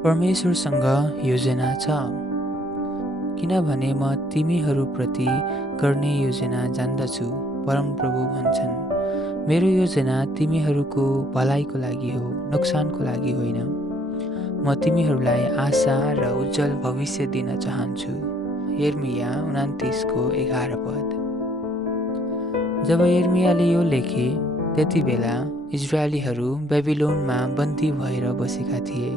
परमेश्वरसँग योजना छ, किनभने म तिमीहरूप्रति गर्ने योजना जान्दछु। परमप्रभु भन्छन्, मेरो योजना तिमीहरूको भलाइको लागि हो, नोक्सानको लागि होइन। म तिमीहरूलाई आशा र उज्जवल भविष्य दिन चाहन्छु। यिर्मया 29:11। जब यिर्मयाले यो लेखे त्यति बेला इजरायलीहरू बेबिलोनमा बन्दी भएर बसेका थिए।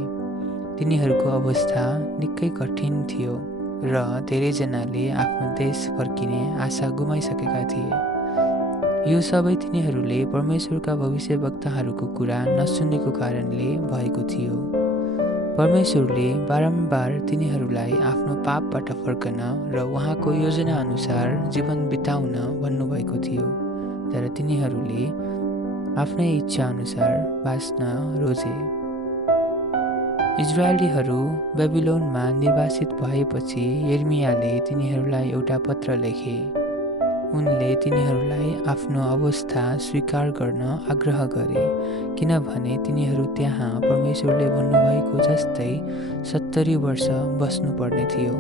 तिनीहरूको अवस्था निकै कठिन थियो र धेरैजनाले आफ्नो देश फर्किने आशा गुमाइसकेका थिए। यो सबै तिनीहरूले परमेश्वरका भविष्यवक्ताहरूको कुरा नसुनेको कारणले भएको थियो। परमेश्वरले बारम्बार तिनीहरूलाई आफ्नो पापबाट फर्कन र उहाँको योजना अनुसार जीवन बिताउन भन्नुभएको थियो, तर तिनीहरूले आफ्नै इच्छा अनुसार बाँच्न रोजे। इजरायलीहरू बेबिलोनमा निर्वासित भएपछि यिर्मयाले तिनीहरूलाई एउटा पत्र लेखे। उनले तिनीहरूलाई आफ्नो अवस्था स्वीकार गर्न आग्रह गरे, किनभने तिनीहरू त्यहाँ परमेश्वरले भन्नुभएको जस्तै 70 वर्ष बस्नुपर्ने थियो।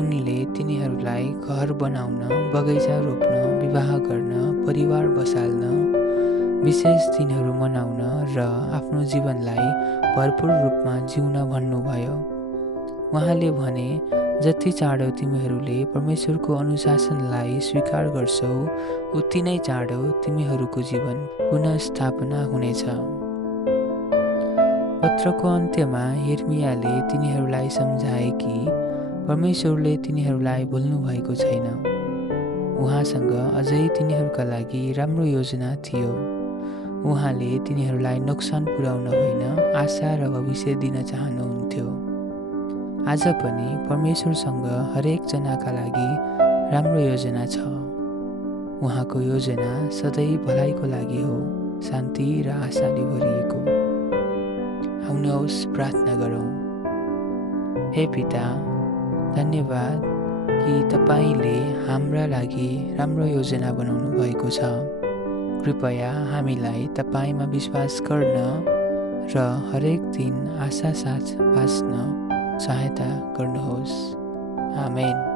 उनले तिनीहरूलाई घर बनाउन, बगैँचा रोप्न, विवाह गर्न, परिवार बसाल्न, विशेष दिनहरू मनाउन र आफ्नो जीवनलाई भरपूर रूपमा जिउन भन्नुभयो। उहाँले भने, जति चाँडो तिमीहरूले परमेश्वरको अनुशासनलाई स्वीकार गर्छौ, उति नै चाँडो तिमीहरूको जीवन पुनःस्थापना हुनेछ। पत्रको अन्त्यमा यिर्मयाले तिनीहरूलाई सम्झाए कि परमेश्वरले तिनीहरूलाई भुल्नुभएको छैन। उहाँसँग अझै तिनीहरूका लागि राम्रो योजना थियो। उहाँले तिनीहरूलाई नोक्सान पुर्याउन होइन, आशा र भविष्य दिन चाहनुहुन्थ्यो। आज पनि परमेश्वरसँग हरेक जनाका लागि राम्रो योजना छ। उहाँको योजना सधैँ भलाइको लागि हो, शान्ति र आशाले भरिएको। आउनुहोस् प्रार्थना गरौँ। हे पिता, धन्यवाद कि तपाईले हाम्रा लागि राम्रो योजना बनाउनु भएको छ। कृपया हामीलाई तपाईमा विश्वास गर्न र हरेक दिन आशा साथ बाँच्न सहायता गर्नुहोस्। आमेन।